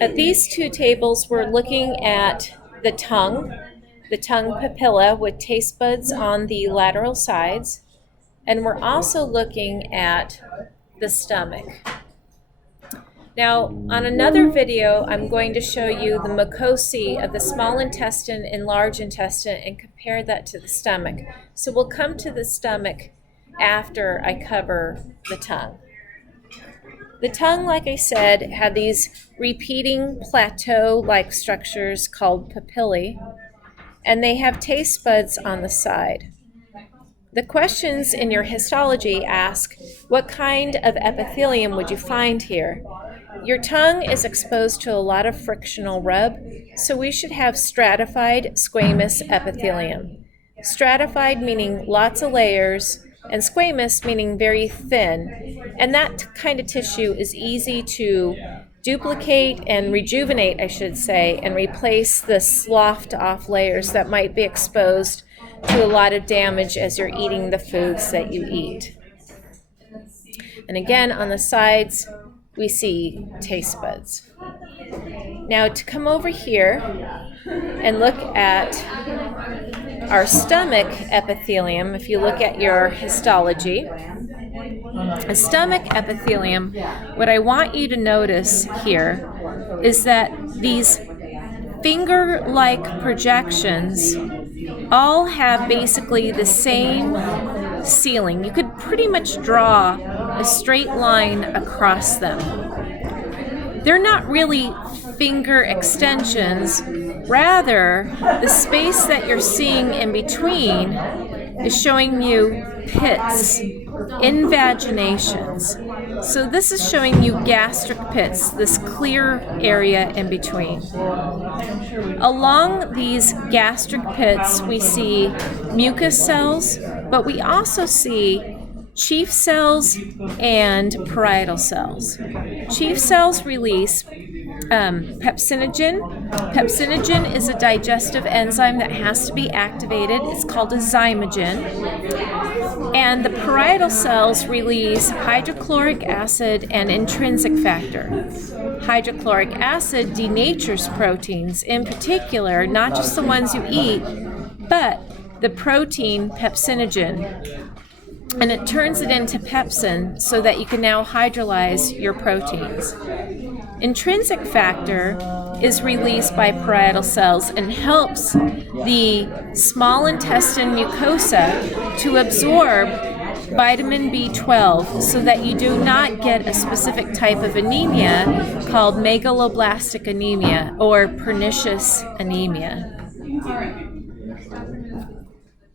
At these two tables, we're looking at the tongue papilla with taste buds on the lateral sides, and we're also looking at the stomach. Now, on another video, I'm going to show you the mucosa of the small intestine and large intestine and compare that to the stomach. So we'll come to the stomach after I cover the tongue. The tongue, like I said, had these repeating plateau-like structures called papillae, and they have taste buds on the side. The questions in your histology ask, what kind of epithelium would you find here? Your tongue is exposed to a lot of frictional rub, so we should have stratified squamous epithelium. Stratified meaning lots of layers, and squamous meaning very thin. And that kind of tissue is easy to duplicate and rejuvenate, I should say, and replace the sloughed off layers that might be exposed to a lot of damage as you're eating the foods that you eat. And again, on the sides, we see taste buds. Now to come over here and look at our stomach epithelium, if you look at your histology, a stomach epithelium, what I want you to notice here is that these finger-like projections all have basically the same ceiling. You could pretty much draw a straight line across them. They're not really finger extensions. Rather, the space that you're seeing in between is showing you pits, invaginations. So this is showing you gastric pits, this clear area in between. Along these gastric pits, we see mucus cells, but we also see chief cells and parietal cells. Chief cells release pepsinogen. Pepsinogen is a digestive enzyme that has to be activated. It's called a zymogen. And the parietal cells release hydrochloric acid and intrinsic factor. Hydrochloric acid denatures proteins, in particular, not just the ones you eat, but the protein pepsinogen. And it turns it into pepsin so that you can now hydrolyze your proteins. Intrinsic factor is released by parietal cells and helps the small intestine mucosa to absorb vitamin B12 so that you do not get a specific type of anemia called megaloblastic anemia or pernicious anemia.